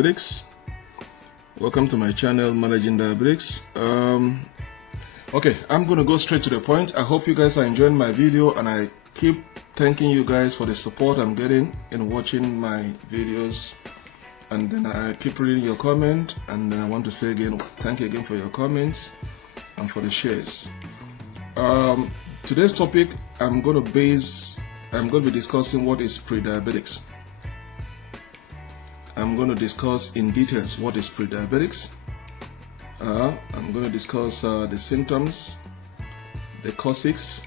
Diabetics. Welcome to my channel, Managing Diabetics. Okay, I'm going to go straight to the point. I hope you guys are enjoying my video, and I keep thanking you guys for the support I'm getting in watching my videos. And then I keep reading your comment, and then I want to say again, thank you again for your comments and for the shares. Today's topic, I'm going to be discussing what is prediabetics. I'm going to discuss in details what is prediabetics. I'm going to discuss the symptoms, the causes,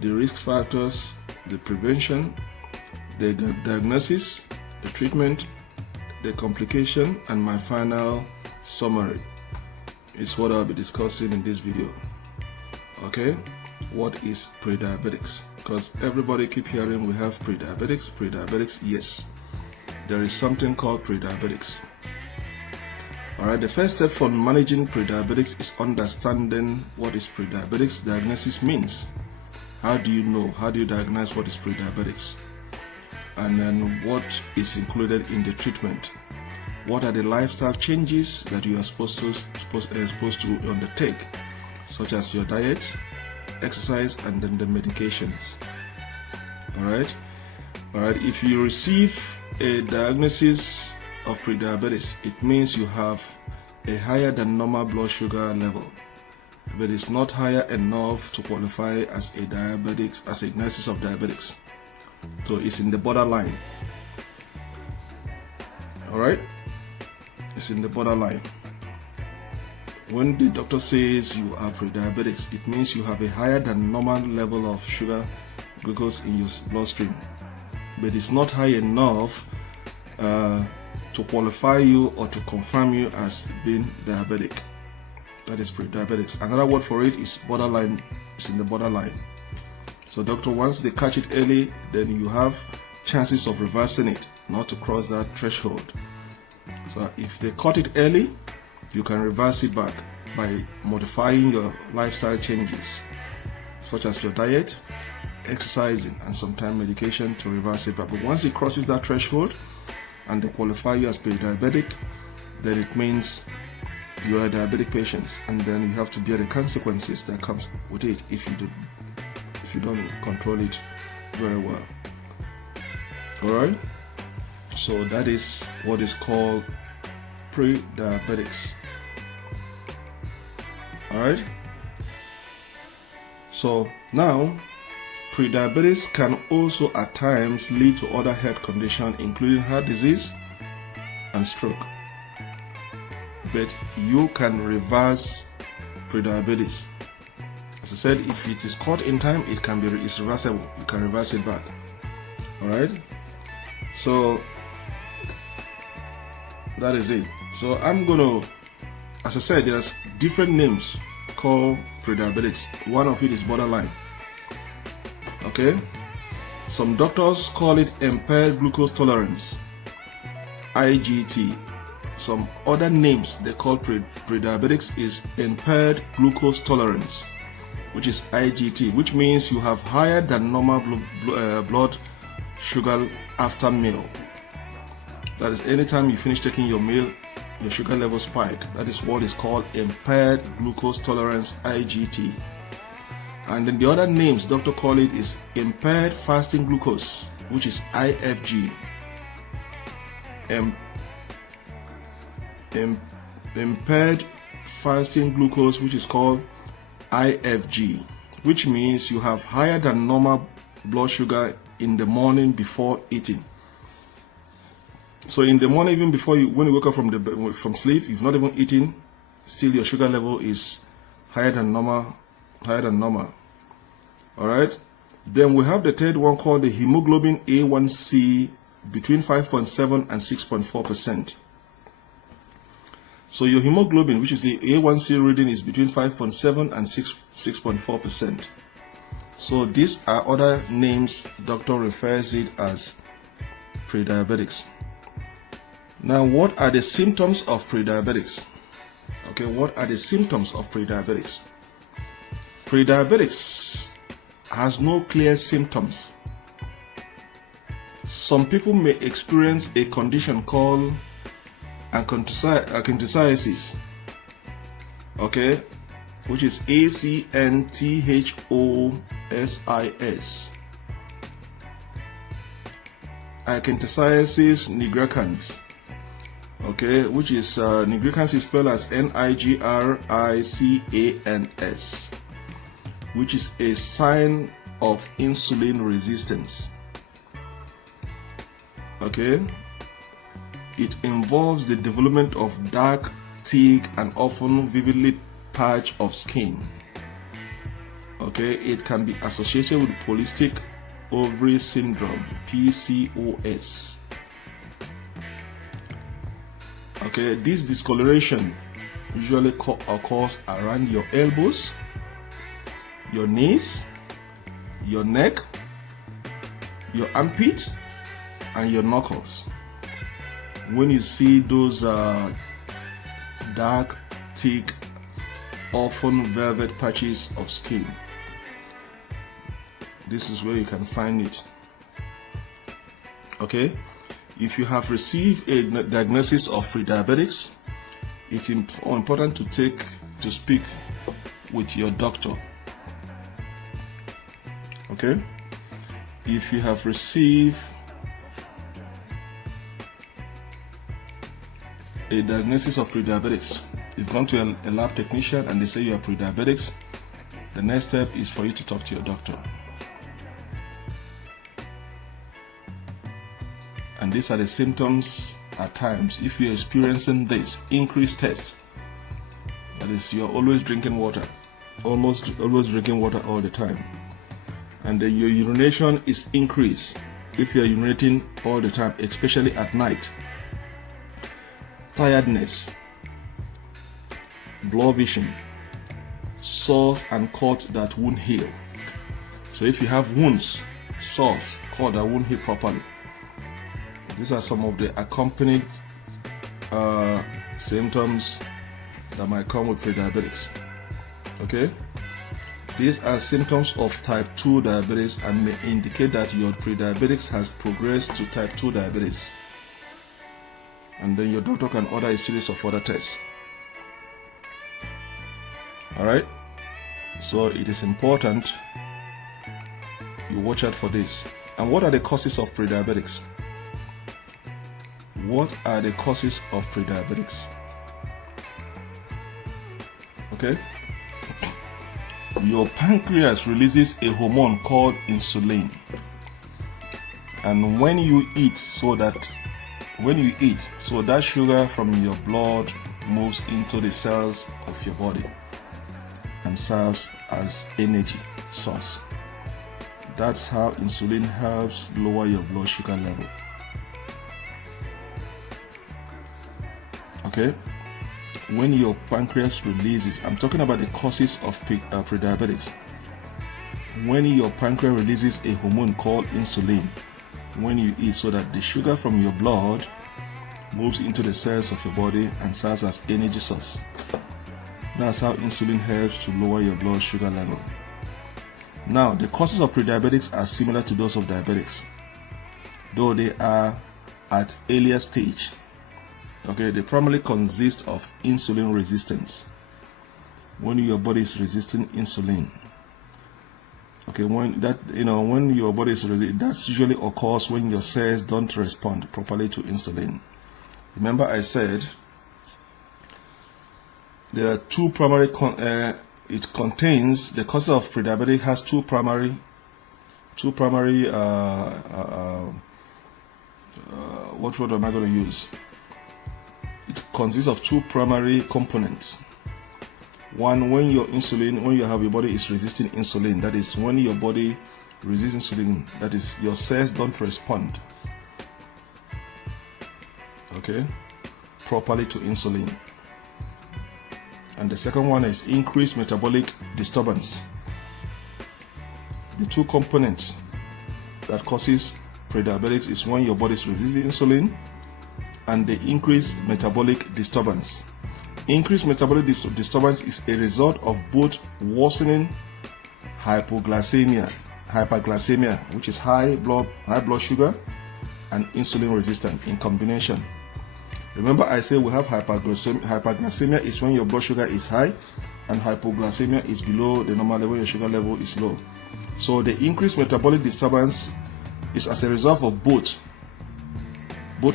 the risk factors, the prevention, the diagnosis, the treatment, the complication, and my final summary is what I'll be discussing in this video. Okay, what is prediabetics? Because everybody keep hearing we have prediabetics. Yes, there is something called prediabetics. Alright, the first step for managing prediabetics is understanding what is prediabetics. Diagnosis means, how do you know, how do you diagnose what is prediabetics? And then what is included in the treatment? What are the lifestyle changes that you are supposed to undertake, such as your diet, exercise, and then the medications. Alright, if you receive a diagnosis of prediabetes, it means you have a higher than normal blood sugar level, but it's not higher enough to qualify as a diagnosis of diabetics. So it's in the borderline. Alright, it's in the borderline. When the doctor says you are prediabetics, it means you have a higher than normal level of sugar, glucose in your bloodstream, but it's not high enough to qualify you or to confirm you as being diabetic. That is prediabetics. Another word for it is borderline. It's in the borderline. So doctor, once they catch it early, then you have chances of reversing it, not to cross that threshold. So if they caught it early, you can reverse it back by modifying your lifestyle changes, such as your diet, exercising, and sometimes medication to reverse it back. But once it crosses that threshold and they qualify you as pre-diabetic, then it means you are a diabetic patient, and then you have to bear the consequences that comes with it if you don't control it very well. Alright, so that is what is called pre-diabetics. Alright, so now prediabetes can also at times lead to other health conditions, including heart disease and stroke. But you can reverse prediabetes. As I said, if it is caught in time, it's reversible. You can reverse it back. Alright? So that is it. So I'm gonna, as I said, there's different names called prediabetics. One of it is borderline. Okay, some doctors call it impaired glucose tolerance, IGT. Some other names they call prediabetics is impaired glucose tolerance, which is IGT, which means you have higher than normal blood sugar after meal. That is, anytime you finish taking your meal, your sugar level spike. That is what is called impaired glucose tolerance, IGT. And then the other names doctor call it is impaired fasting glucose, which is IFG. Impaired fasting glucose, which is called IFG, which means you have higher than normal blood sugar in the morning before eating. So in the morning, even before when you wake up from sleep, you've not even eaten, still your sugar level is higher than normal. Alright, then we have the third one called the hemoglobin A1C between 5.7 and 6.4%. So your hemoglobin, which is the A1C reading, is between 5.7 and 6.4%. So these are other names doctor refers it as prediabetics. Now, what are the symptoms of prediabetics? Okay, what are the symptoms of prediabetics? Prediabetics has no clear symptoms. Some people may experience a condition called acanthocytosis, okay, which is acanthosis. Acanthocytosis nigricans, okay, which is nigricans is spelled as nigricans, which is a sign of insulin resistance. Okay, it involves the development of dark, thick, and often vividly patch of skin. Okay, it can be associated with polycystic ovary syndrome, PCOS. Okay, this discoloration usually occurs around your elbows, your knees, your neck, your armpit, and your knuckles. When you see those dark, thick, often velvet patches of skin, this is where you can find it. Okay, if you have received a diagnosis of prediabetics, it's important to speak with your doctor. Okay, if you have received a diagnosis of prediabetics, you've gone to a lab technician and they say you are prediabetics, the next step is for you to talk to your doctor. And these are the symptoms at times. If you're experiencing this, increased thirst, that is, you're always drinking water, always drinking water all the time, and then your urination is increased. If you're urinating all the time, especially at night, tiredness, blurred vision, sores and cuts that won't heal. So if you have wounds, sores, cuts that won't heal properly, these are some of the accompanied symptoms that might come with prediabetics. Okay, these are symptoms of type 2 diabetes and may indicate that your prediabetics has progressed to type 2 diabetes. And then your doctor can order a series of other tests. Alright, so it is important you watch out for this. And what are the causes of prediabetics? What are the causes of prediabetics? Okay, your pancreas releases a hormone called insulin, and when you eat, so that sugar from your blood moves into the cells of your body and serves as energy source. That's how insulin helps lower your blood sugar level. Okay, when your pancreas releases, I'm talking about the causes of prediabetics. When your pancreas releases a hormone called insulin when you eat, so that the sugar from your blood moves into the cells of your body and serves as energy source. That's how insulin helps to lower your blood sugar level. Now, the causes of prediabetics are similar to those of diabetics, though they are at earlier stage. Okay, they primarily consist of insulin resistance. When your body is resisting insulin, okay, when your body is resisting, that usually occurs when your cells don't respond properly to insulin. Remember, I said there are two primary. It contains the cause of prediabetes has two primary. What word am I going to use? It consists of two primary components. One, when you have your body is resisting insulin, that is, when your body resists insulin, that is, your cells don't respond, okay, properly to insulin. And the second one is increased metabolic disturbance. The two components that causes prediabetes is when your body is resisting insulin and the increased metabolic disturbance. Increased metabolic disturbance is a result of both worsening hypoglycemia, which is high blood sugar, and insulin resistance in combination. Remember I say we have hyperglycemia. Hyperglycemia is when your blood sugar is high, and hypoglycemia is below the normal level, your sugar level is low. So the increased metabolic disturbance is as a result of both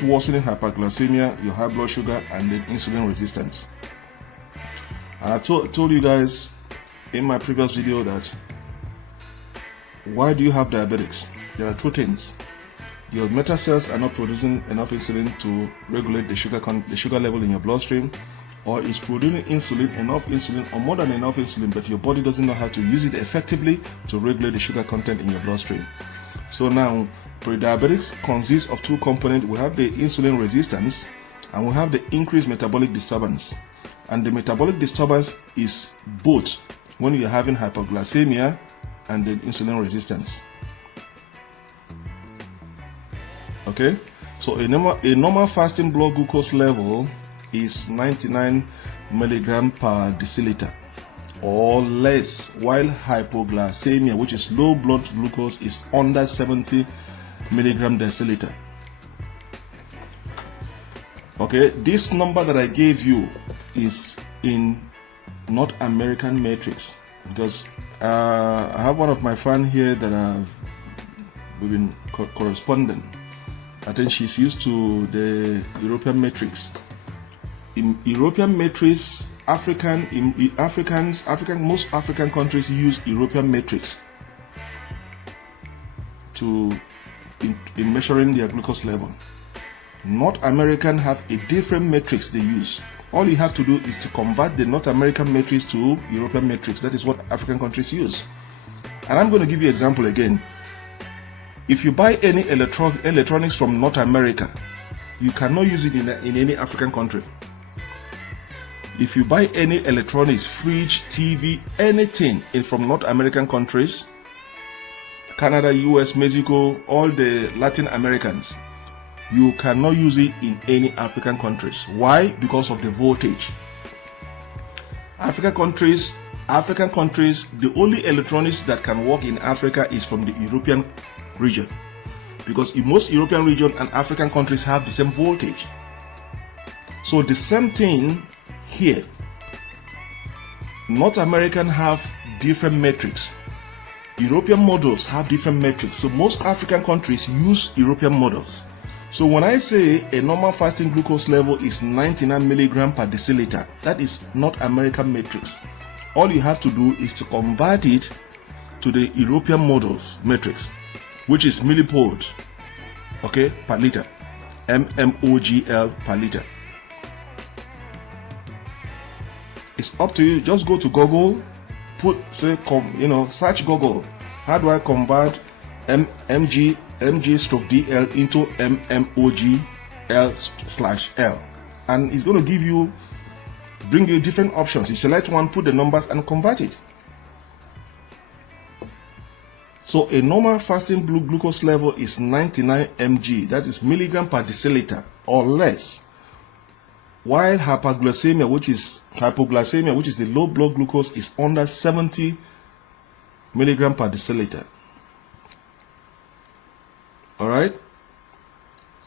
worsening hyperglycemia, your high blood sugar, and then insulin resistance. And I told you guys in my previous video that why do you have diabetics? There are two things. Your beta cells are not producing enough insulin to regulate the sugar level in your bloodstream, or is producing enough insulin or more than enough insulin, but your body doesn't know how to use it effectively to regulate the sugar content in your bloodstream. So now prediabetics consists of two components. We have the insulin resistance and we have the increased metabolic disturbance. And the metabolic disturbance is both when you're having hypoglycemia and the insulin resistance. Okay, so a normal fasting blood glucose level is 99 milligram per deciliter or less, while hypoglycemia, which is low blood glucose, is under 70 milligram deciliter. Okay, this number that I gave you is in North American matrix, because I have one of my friends here that we've been corresponding. I think she's used to the European matrix. In European matrix, most African countries use European matrix in measuring their glucose level. North American have a different matrix they use. All you have to do is to convert the North American matrix to European matrix. That is what African countries use. And I'm going to give you an example again. If you buy any electronics from North America, you cannot use it in any African country. If you buy any electronics, fridge, TV, anything from North American countries, Canada, US, Mexico, all the Latin Americans, you cannot use it in any African countries. Why? Because of the voltage. African countries, the only electronics that can work in Africa is from the European region, because in most European region and African countries have the same voltage. So the same thing here. North American have different metrics. European models have different metrics. So most African countries use European models. So when I say a normal fasting glucose level is 99 milligram per deciliter, that is North American matrix. All you have to do is to convert it to the European models matrix, which is millipode, okay, per liter, mmogl per liter. It's up to you. Just go to Google, search Google. How do I convert mg/dl into mmogl/L? And it's going to bring you different options. You select one, put the numbers, and convert it. So a normal fasting blood glucose level is 99 mg, that is milligram per deciliter or less, while hypoglycemia, which is the low blood glucose, is under 70 milligram per deciliter. All right.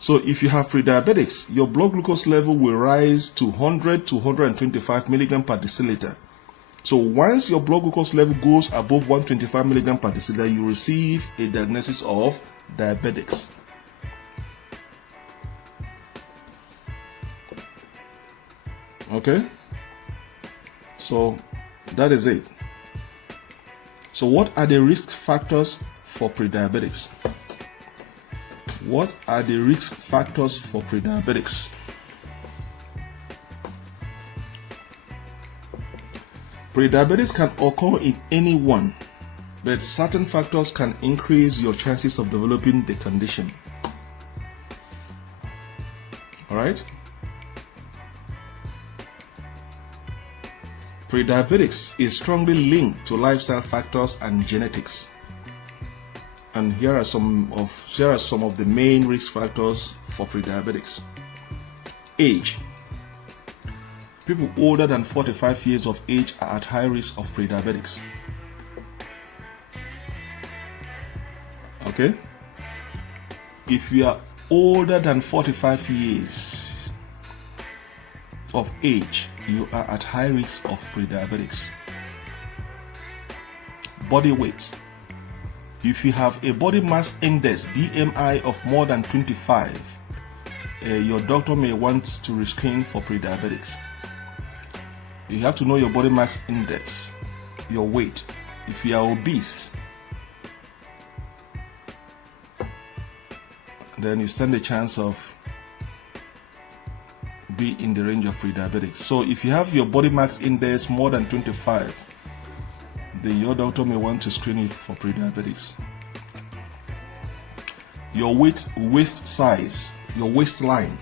So if you have prediabetics, your blood glucose level will rise to 100 to 125 milligram per deciliter. So once your blood glucose level goes above 125 milligram per deciliter, you receive a diagnosis of diabetics. Okay? So that is it. So what are the risk factors for prediabetics? What are the risk factors for prediabetics? Prediabetes can occur in anyone, but certain factors can increase your chances of developing the condition. Alright? Prediabetics is strongly linked to lifestyle factors and genetics. And here are some of the main risk factors for prediabetics. Age. People older than 45 years of age are at high risk of prediabetics. Okay? If you are older than 45 years, of age, you are at high risk of prediabetics. Body weight. If you have a body mass index BMI of more than 25, your doctor may want to rescreen for prediabetics. You have to know your body mass index, your weight. If you are obese, then you stand a chance of being in the range of prediabetics. So if you have your body mass index more than 25, then your doctor may want to screen you for prediabetics. Your waist size, your waistline.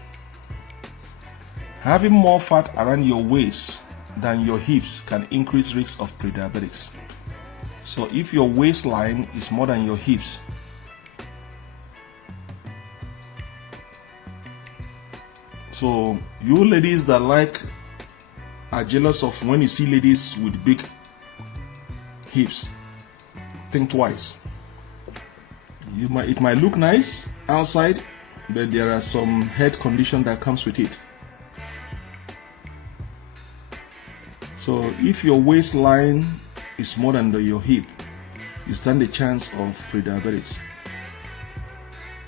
Having more fat around your waist than your hips can increase risk of prediabetics. So if your waistline is more than your hips, so you ladies that are jealous of when you see ladies with big hips, think twice. It might look nice outside, but there are some health condition that comes with it. So if your waistline is more than your hip, you stand a chance of prediabetics.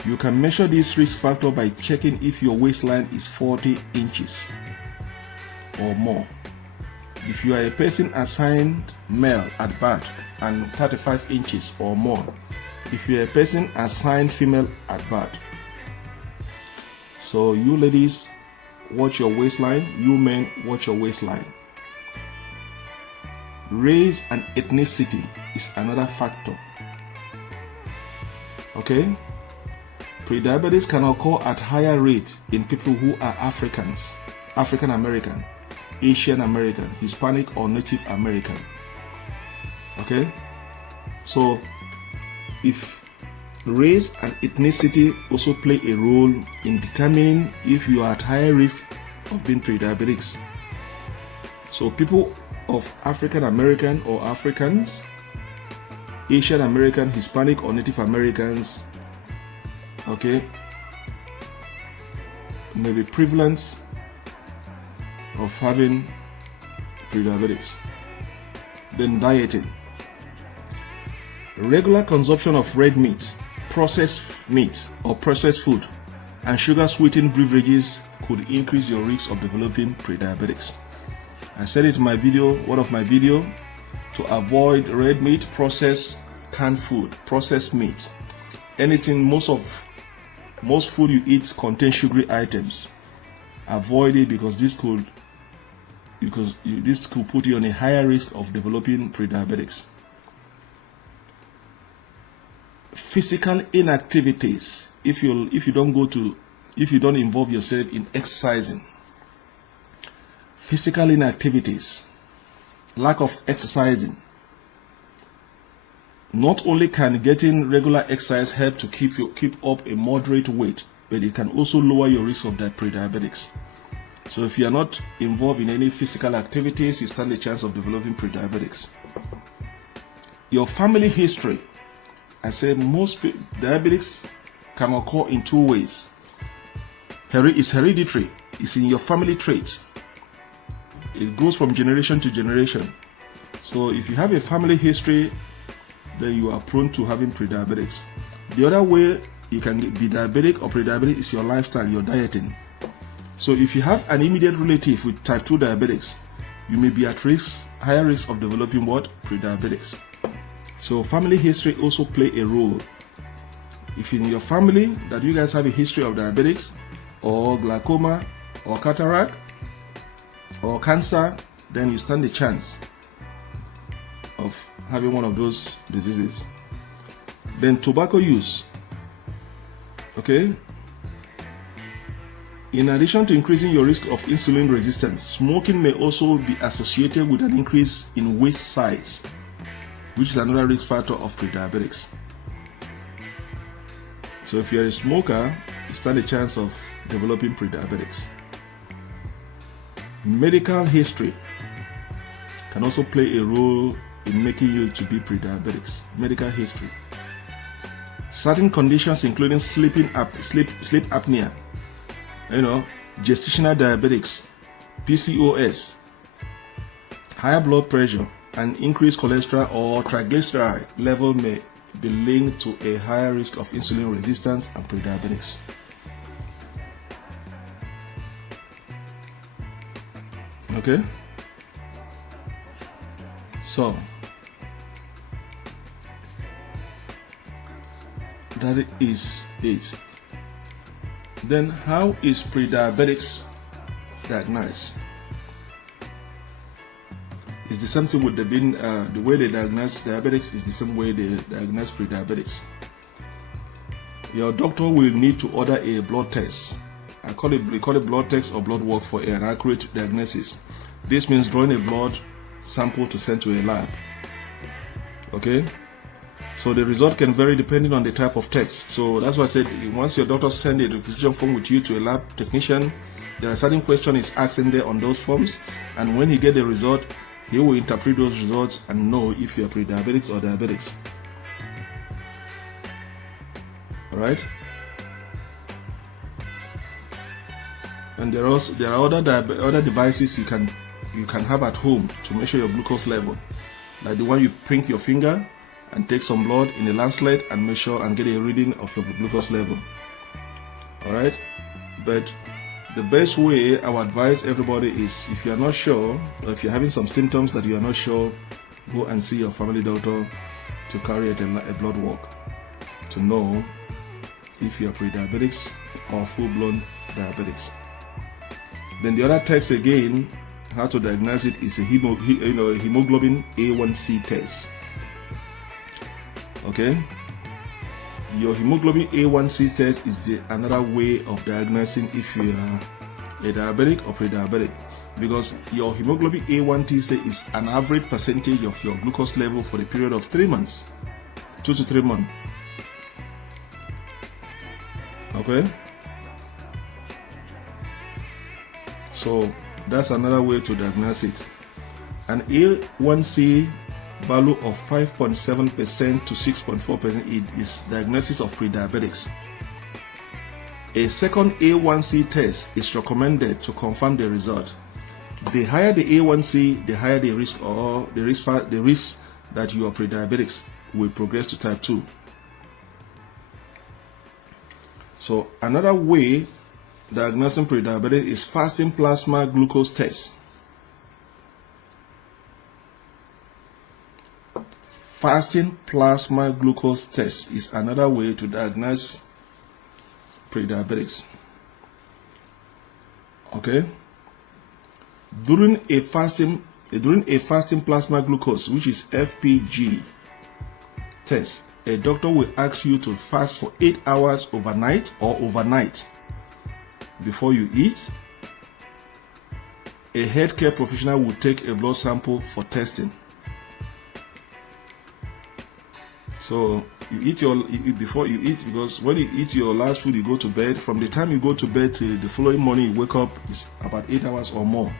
You can measure this risk factor by checking if your waistline is 40 inches or more. If you are a person assigned male at birth and 35 inches or more. If you are a person assigned female at birth. So you ladies, watch your waistline. You men, watch your waistline. Race and ethnicity is another factor. Okay? Prediabetes can occur at higher rate in people who are Africans, African American, Asian American, Hispanic or Native American. Okay? So, if race and ethnicity also play a role in determining if you are at higher risk of being prediabetics. So, people of African American or Africans, Asian American, Hispanic or Native Americans, okay, may be prevalent of having prediabetics. Then dieting. Regular consumption of red meat, processed meat or processed food, and sugar-sweetened beverages could increase your risk of developing prediabetics. I said it in my video, one of my videos, to avoid red meat, processed canned food, processed meat. Anything, most food you eat contains sugary items. Avoid it because this could put you on a higher risk of developing prediabetics. Physical inactivities. If you don't involve yourself in exercising. Physical inactivities, lack of exercising. Not only can getting regular exercise help to keep up a moderate weight, but it can also lower your risk of that prediabetics. So if you are not involved in any physical activities, you stand a chance of developing prediabetics. Your family history. I said most diabetics can occur in two ways. It's hereditary. It's in your family trait. It goes from generation to generation. So if you have a family history, then you are prone to having prediabetics. The other way you can be diabetic or prediabetic is your lifestyle, your dieting. So if you have an immediate relative with type 2 diabetics, you may be at higher risk of developing what? Prediabetics. So family history also play a role. If in your family that you guys have a history of diabetics or glaucoma or cataract or cancer, then you stand a chance of having one of those diseases. Then tobacco use. Okay? In addition to increasing your risk of insulin resistance, smoking may also be associated with an increase in waist size, which is another risk factor of prediabetics. So if you're a smoker, you stand a chance of developing prediabetics. Medical history can also play a role in making you to be prediabetics. Medical history. Certain conditions including sleep apnea, gestational diabetics, PCOS, higher blood pressure, and increased cholesterol or triglyceride level may be linked to a higher risk of insulin resistance and prediabetics. Okay, so that is it. Then how is prediabetics diagnosed? It's the same thing with the way they diagnose diabetics is the same way they diagnose prediabetics. Your doctor will need to order a blood test. We call it blood test or blood work for an accurate diagnosis. This means drawing a blood sample to send to a lab. Okay? So the result can vary depending on the type of test. So that's why I said once your doctor sends a requisition form with you to a lab technician, there are certain questions he's asking there on those forms, and when he gets the result, he will interpret those results and know if you are pre-diabetics or diabetics. Alright? And there are other devices you can have at home to measure your glucose level, like the one you prick your finger and take some blood in a lancet and measure and get a reading of your glucose level. Alright? But the best way I would advise everybody is, if you are not sure, or if you're having some symptoms that you are not sure, go and see your family doctor to carry a blood work to know if you are pre-diabetics or full-blown diabetics. Then the other test again, how to diagnose it, is a hemoglobin A1C test. Okay? Your hemoglobin A1C test is another way of diagnosing if you are a diabetic or pre-diabetic, because your hemoglobin A1C test is an average percentage of your glucose level for the period of 3 months, 2 to 3 months. Okay? So that's another way to diagnose it. An A1C value of 5.7% to 6.4% is diagnosis of prediabetics. A second A1C test is recommended to confirm the result. The higher the A1C, the higher the risk that you are prediabetics will progress to type 2. So another way diagnosing prediabetes is fasting plasma glucose test. Fasting plasma glucose test is another way to diagnose prediabetics. Okay? During a fasting plasma glucose, which is FPG test, a doctor will ask you to fast for 8 hours overnight before you eat. A healthcare professional will take a blood sample for testing. So you eat before you eat, because when you eat your last food, you go to bed. From the time you go to bed till the following morning you wake up is about 8 hours or more.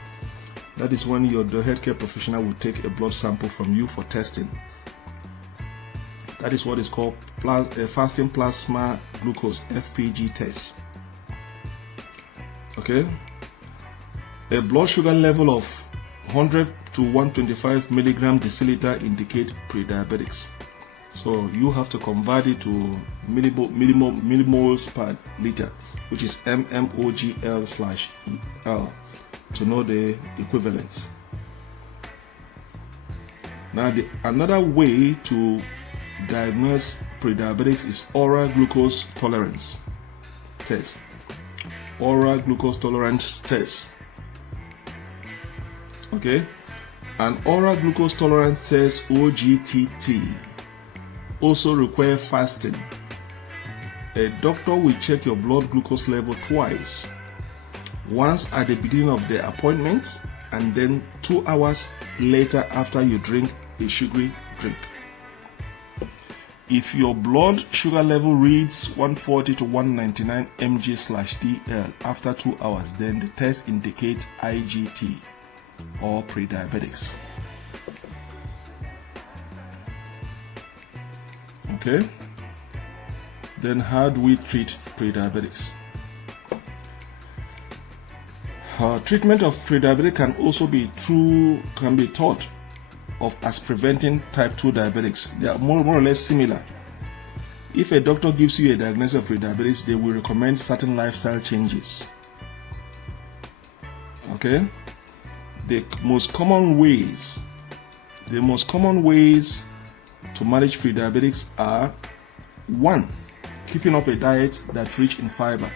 That is when the healthcare professional will take a blood sample from you for testing. That is what is called fasting plasma glucose FPG test. Okay? A blood sugar level of 100 to 125 milligram deciliter indicate prediabetics. So you have to convert it to millimoles per liter, which is mmogl/L, to know the equivalent. Now, another way to diagnose prediabetics is oral glucose tolerance test. Oral glucose tolerance test. Okay? An oral glucose tolerance test, OGTT, also require fasting. A doctor will check your blood glucose level twice. Once at the beginning of the appointment, and then 2 hours later after you drink a sugary drink. If your blood sugar level reads 140 to 199 mg/dl after 2 hours, then the test indicates IGT or prediabetics. Okay? Then how do we treat prediabetics? Treatment of prediabetes can also be thought of as preventing type 2 diabetics. They are more or less similar. If a doctor gives you a diagnosis of prediabetes, they will recommend certain lifestyle changes. Okay? The most common ways to manage prediabetics are: 1. Keeping up a diet that's rich in fiber.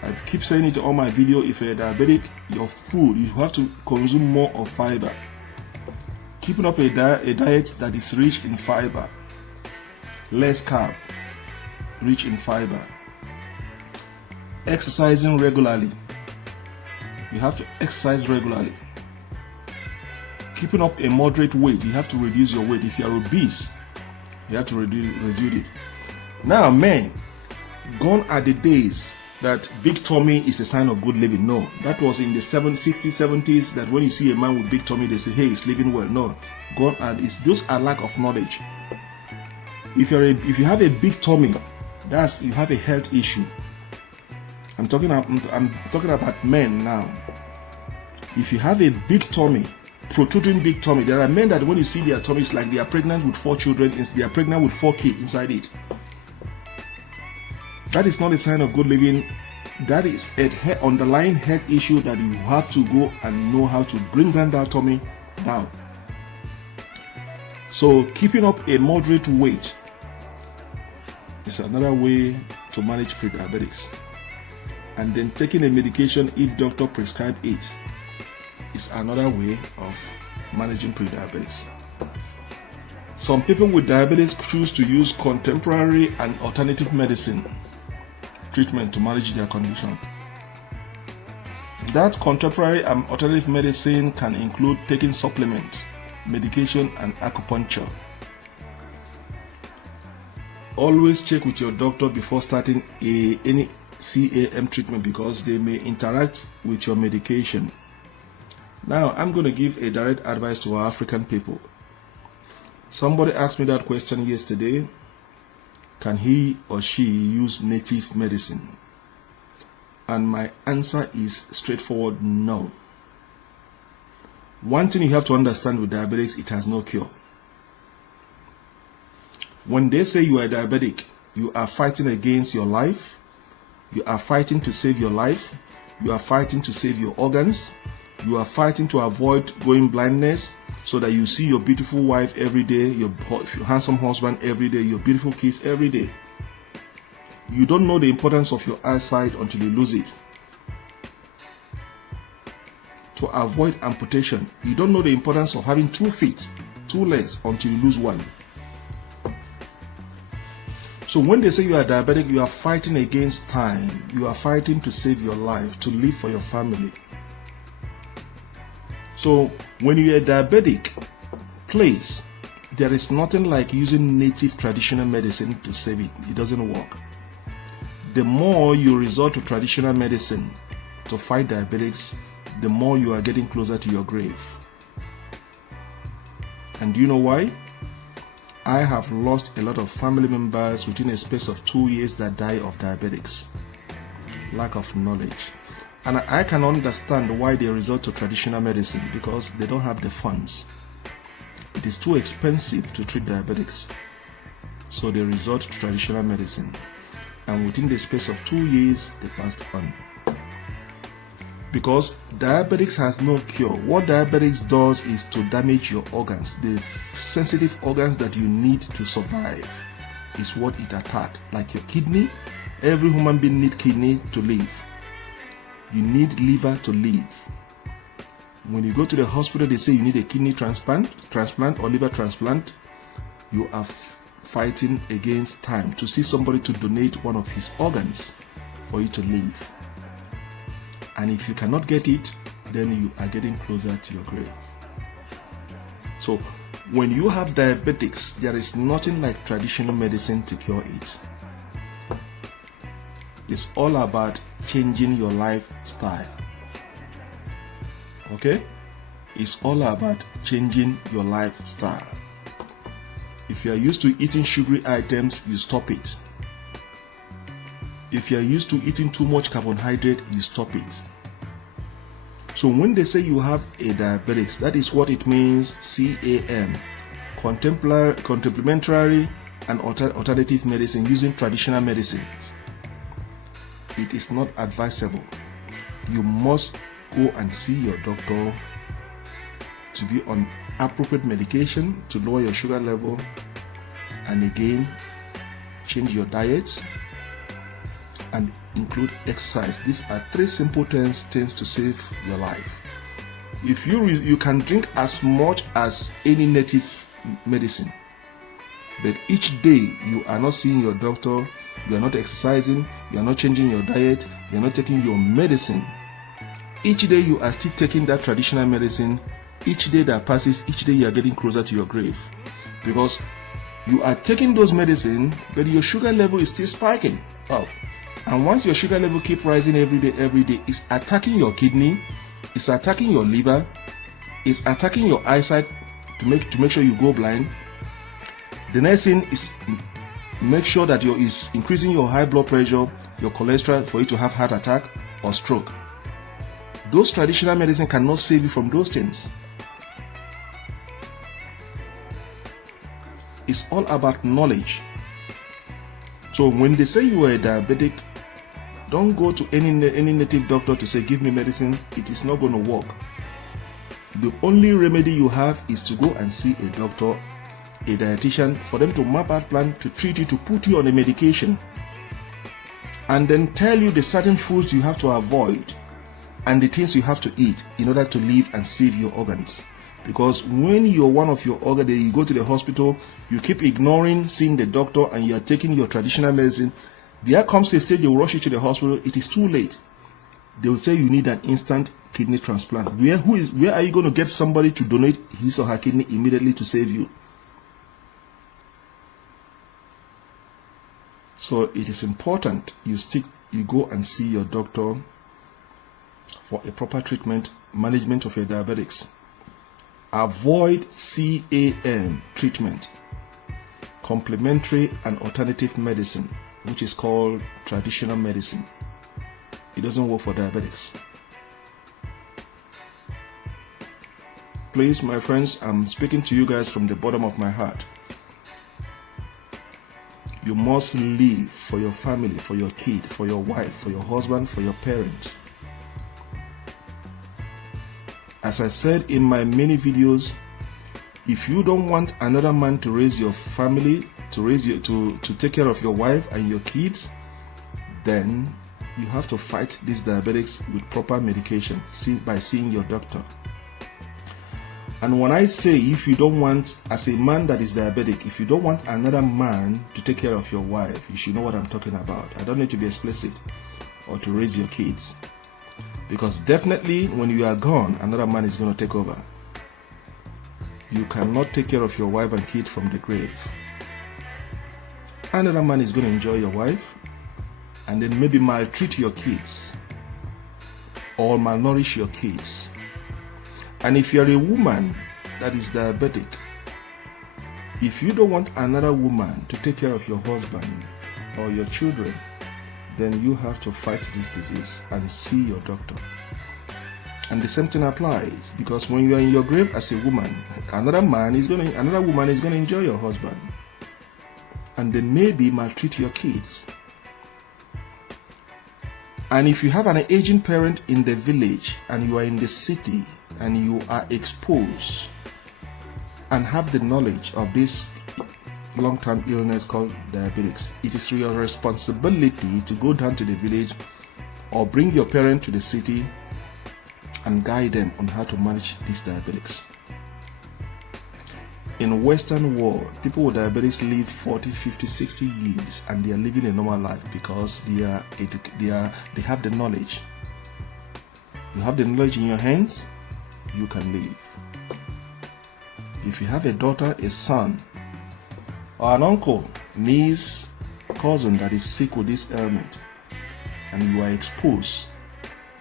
I keep saying it on my video, if you're diabetic, your food, you have to consume more of fiber. Keeping up a diet that is rich in fiber, less carb, rich in fiber. Exercising regularly. You have to exercise regularly. Keeping up a moderate weight. You have to reduce your weight. If you are obese, you have to reduce it. Now, men, gone are the days that big tummy is a sign of good living. No, that was in the 60s, 70s, that when you see a man with big tummy, they say, hey, he's living well. No, gone are, those are lack of knowledge. If you have a big tummy, you have a health issue. I'm talking about men now. If you have a big tummy, protruding big tummy, there are men that when you see their tummy, it's like they are pregnant with 4 children, they are pregnant with 4 kids inside it. That is not a sign of good living. That is an underlying health issue that you have to go and know how to bring down that tummy down. So keeping up a moderate weight is another way to manage prediabetics. And then taking a medication if doctor prescribed it is another way of managing prediabetics. Some people with diabetes choose to use contemporary and alternative medicine treatment to manage their condition. That contemporary and alternative medicine can include taking supplement, medication, and acupuncture. Always check with your doctor before starting any CAM treatment because they may interact with your medication. Now, I'm going to give a direct advice to our African people. Somebody asked me that question yesterday. Can he or she use native medicine? And my answer is straightforward: no. One thing you have to understand with diabetics, it has no cure. When they say you are diabetic, you are fighting against your life. You are fighting to save your life. You are fighting to save your organs. You are fighting to avoid going blindness so that you see your beautiful wife every day, your handsome husband every day, your beautiful kids every day. You don't know the importance of your eyesight until you lose it. To avoid amputation, you don't know the importance of having 2 feet, 2 legs until you lose one. So when they say you are diabetic, you are fighting against time. You are fighting to save your life, to live for your family. So when you are diabetic, please, there is nothing like using native traditional medicine to save it. It doesn't work. The more you resort to traditional medicine to fight diabetics, the more you are getting closer to your grave. And do you know why? I have lost a lot of family members within a space of 2 years that die of diabetics. Lack of knowledge. And I can understand why they resort to traditional medicine, because they don't have the funds. It is too expensive to treat diabetics. So they resort to traditional medicine. And within the space of 2 years, they passed on. Because diabetics has no cure. What diabetics does is to damage your organs. The sensitive organs that you need to survive is what it attacks. Like your kidney, every human being needs kidney to live. You need liver to live. When you go to the hospital, they say you need a kidney transplant or liver transplant. You are fighting against time to see somebody to donate one of his organs for you to live. And if you cannot get it, then you are getting closer to your grave. So when you have diabetics, there is nothing like traditional medicine to cure it. It's all about changing your lifestyle. Okay? It's all about changing your lifestyle. If you are used to eating sugary items, you stop it. If you are used to eating too much carbohydrate, you stop it. So when they say you have a diabetics, that is what it means. CAM, complementary and alternative medicine, using traditional medicines. It is not advisable. You must go and see your doctor to be on appropriate medication to lower your sugar level, and again change your diet and include exercise. These are three simple things to save your life. If you can drink as much as any native medicine, but each day you are not seeing your doctor, you are not exercising, you are not changing your diet, you are not taking your medicine, each day you are still taking that traditional medicine, each day that passes, each day you are getting closer to your grave, because you are taking those medicine, but your sugar level is still spiking up. And once your sugar level keep rising every day, it's attacking your kidney, it's attacking your liver, it's attacking your eyesight to make sure you go blind. The next thing is make sure that is increasing your high blood pressure, your cholesterol, for you to have heart attack or stroke. Those traditional medicine cannot save you from those things. It's all about knowledge. So when they say you are a diabetic, don't go to any native doctor to say, give me medicine. It is not going to work. The only remedy you have is to go and see a doctor, a dietitian, for them to map out plan to treat you, to put you on a medication, and then tell you the certain foods you have to avoid and the things you have to eat in order to live and save your organs. Because when you're one of your organs, you go to the hospital, you keep ignoring seeing the doctor, and you are taking your traditional medicine, there comes a stage they will rush you to the hospital. It is too late. They will say you need an instant kidney transplant. Where are you going to get somebody to donate his or her kidney immediately to save you? So it is important you go and see your doctor for a proper treatment, management of your diabetics. Avoid CAM treatment, complementary and alternative medicine, which is called traditional medicine. It doesn't work for diabetics. Please, my friends, I'm speaking to you guys from the bottom of my heart. You must live for your family, for your kid, for your wife, for your husband, for your parents. As I said in my many videos, if you don't want another man to raise your family, to take care of your wife and your kids, then you have to fight these diabetics with proper medication, by seeing your doctor. And when I say, if you don't want, as a man that is diabetic, if you don't want another man to take care of your wife, you should know what I'm talking about. I don't need to be explicit, or to raise your kids. Because definitely when you are gone, another man is going to take over. You cannot take care of your wife and kid from the grave. Another man is going to enjoy your wife and then maybe maltreat your kids or malnourish your kids. And if you're a woman that is diabetic, if you don't want another woman to take care of your husband or your children, then you have to fight this disease and see your doctor. And the same thing applies, because when you are in your grave as a woman, another woman is going to enjoy your husband, and then maybe maltreat your kids. And if you have an aging parent in the village and you are in the city and you are exposed and have the knowledge of this long-term illness called diabetes, it is your responsibility to go down to the village or bring your parent to the city and guide them on how to manage this diabetes. In Western world, people with diabetes live 40, 50, 60 years, and they are living a normal life because they have the knowledge. You have the knowledge in your hands, you can live. If you have a daughter, a son, or an uncle, niece, cousin that is sick with this ailment, and you are exposed,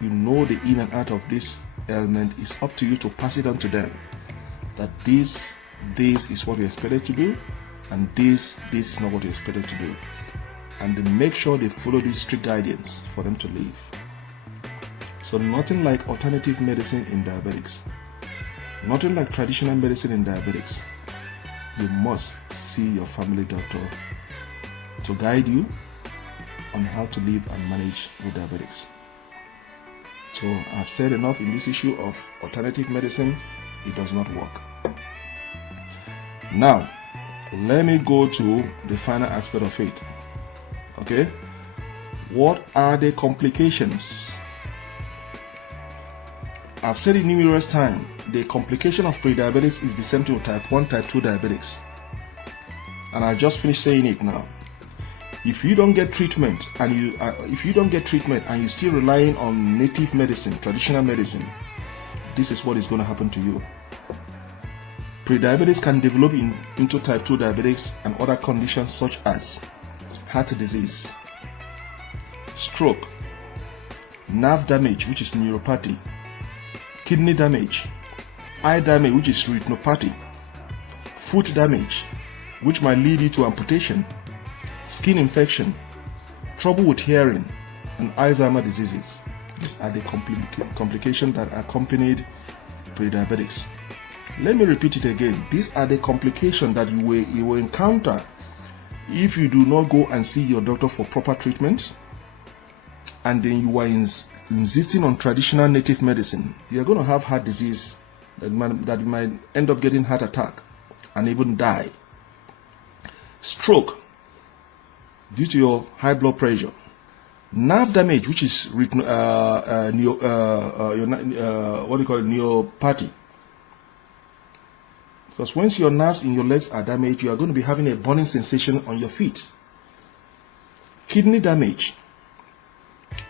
you know the in and out of this ailment, is up to you to pass it on to them, that this is what you're expected to do, and this is not what you're expected to do, and then make sure they follow this strict guidance for them to live. So nothing like alternative medicine in diabetics. Nothing like traditional medicine in diabetics. You must see your family doctor to guide you on how to live and manage with diabetics. So I've said enough in this issue of alternative medicine. It does not work. Now, let me go to the final aspect of it. Okay? What are the complications? I've said it numerous times. The complication of prediabetes is the same to type 1, type 2 diabetics. And I just finished saying it now. If you don't get treatment and you're still relying on native medicine, traditional medicine, this is what is going to happen to you. Prediabetes can develop into type 2 diabetics and other conditions such as heart disease, stroke, nerve damage, which is neuropathy, kidney damage, eye damage, which is retinopathy, foot damage, which might lead you to amputation, skin infection, trouble with hearing, and Alzheimer's diseases. These are the complications that accompanied prediabetics. Let me repeat it again. These are the complications that you will encounter if you do not go and see your doctor for proper treatment, and then you are insisting on traditional native medicine. You are going to have heart disease that might end up getting heart attack and even die. Stroke due to your high blood pressure. Nerve damage, which is neuropathy. Because once your nerves in your legs are damaged, you are going to be having a burning sensation on your feet. Kidney damage,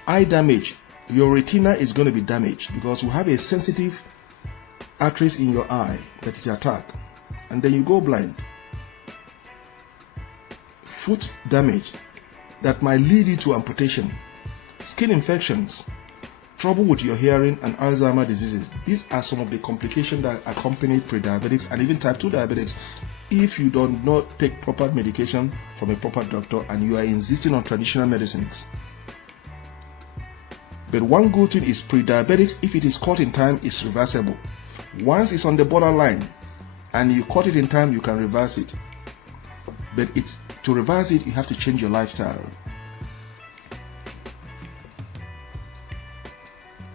eye damage. Your retina is going to be damaged because you have a sensitive arteries in your eye that is attacked, and then you go blind. Foot damage that might lead you to amputation, skin infections, trouble with your hearing, and Alzheimer's diseases. These are some of the complications that accompany prediabetics and even type 2 diabetics if you do not take proper medication from a proper doctor and you are insisting on traditional medicines. But one good thing is prediabetics, if it is caught in time, is reversible. Once it's on the borderline and you caught it in time, you can reverse it. But to reverse it, you have to change your lifestyle.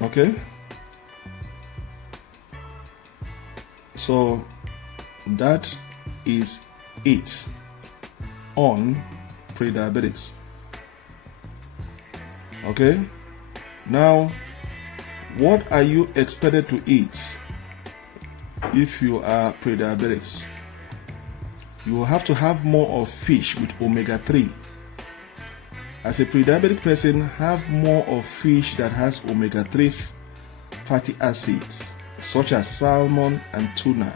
Okay? So that is it on prediabetics. Okay? Now, what are you expected to eat if you are prediabetics? You will have to have more of fish with omega-3. As a pre-diabetic person, have more of fish that has omega-3 fatty acids, such as salmon and tuna.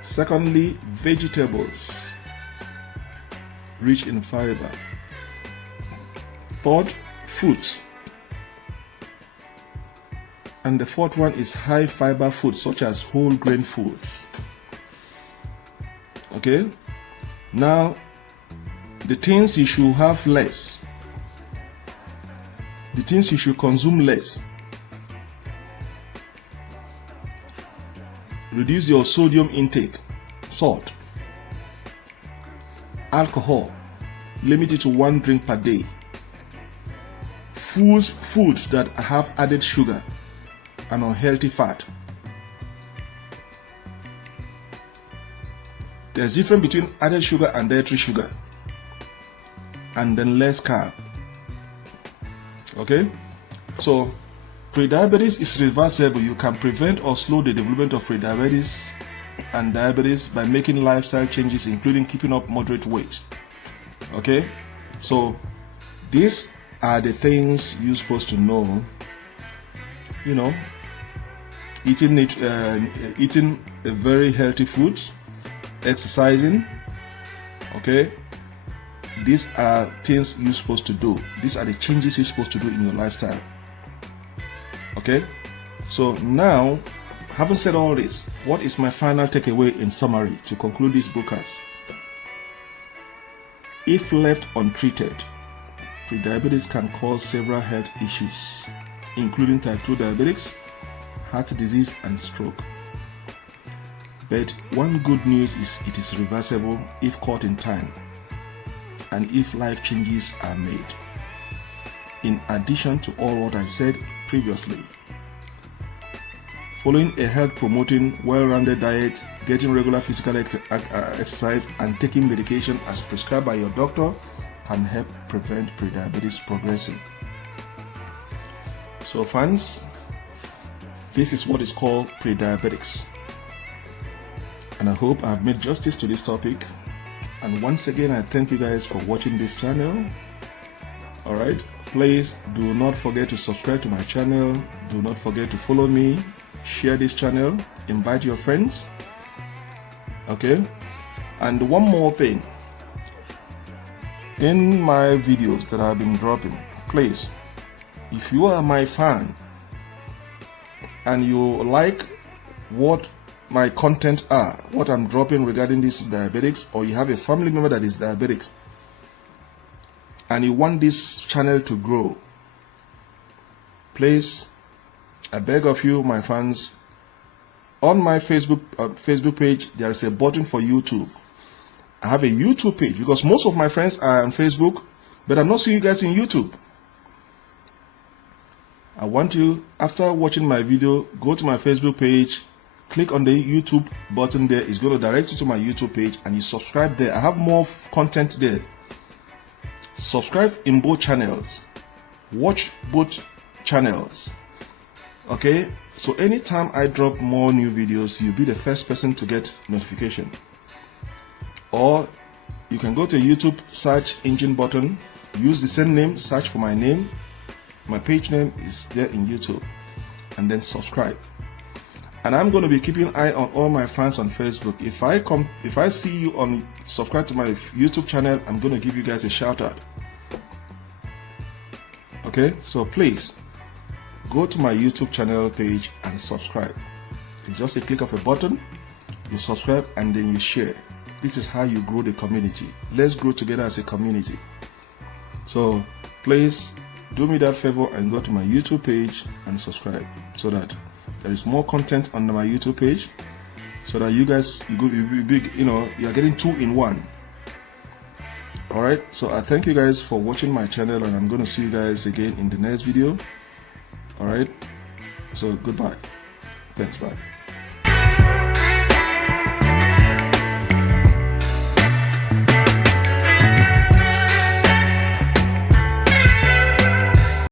Secondly, vegetables rich in fiber. Third, fruits. And the fourth one is high fiber foods, such as whole grain foods. Okay? Now, the things you should have less, the things you should consume less. Reduce your sodium intake, salt, alcohol, limit it to 1 drink per day. Foods that have added sugar and unhealthy fat. There's a difference between added sugar and dietary sugar. And then less carb. Okay? So, prediabetes is reversible. You can prevent or slow the development of prediabetes and diabetes by making lifestyle changes, including keeping up moderate weight. Okay? So, these are the things you're supposed to know. You know, eating a very healthy food, exercising. Okay? These are things you're supposed to do. These are the changes you're supposed to do in your lifestyle. Okay? So now, having said all this, what is my final takeaway in summary to conclude this broadcast? If left untreated, prediabetes can cause several health issues including type 2 diabetics, heart disease, and stroke. But one good news is it is reversible if caught in time and if life changes are made. In addition to all what I said previously, following a health-promoting, well-rounded diet, getting regular physical exercise, and taking medication as prescribed by your doctor can help prevent prediabetes progressing. So fans, this is what is called prediabetics. And I hope I've made justice to this topic. And once again, I thank you guys for watching this channel. Alright, please do not forget to subscribe to my channel. Do not forget to follow me. Share this channel, invite your friends. Okay, and one more thing, in my videos that I've been dropping, please, if you are my fan and you like what my content are, what I'm dropping regarding this diabetics, or you have a family member that is diabetic and you want this channel to grow, please, I beg of you, my fans, on my Facebook page, there is a button for YouTube. I have a YouTube page because most of my friends are on Facebook, but I'm not seeing you guys in YouTube. I want you, after watching my video, go to my Facebook page, click on the YouTube button there. It's going to direct you to my YouTube page and you subscribe there. I have more content there. Subscribe in both channels. Watch both channels. Okay, so anytime I drop more new videos, you'll be the first person to get notification. Or you can go to YouTube search engine button, use the same name, search for my name. My page name is there in YouTube, and then subscribe. And I'm going to be keeping an eye on all my fans on Facebook. If I see you on subscribe to my YouTube channel, I'm going to give you guys a shout out. Okay, so please go to my YouTube channel page and subscribe. It's just a click of a button, you subscribe, and then you share. This is how you grow the community. Let's grow together as a community. So please do me that favor and go to my YouTube page and subscribe, so that there is more content on my YouTube page, so that you guys, you are getting 2 in 1. Alright, so I thank you guys for watching my channel, and I'm going to see you guys again in the next video. Alright, so goodbye. Thanks, bye.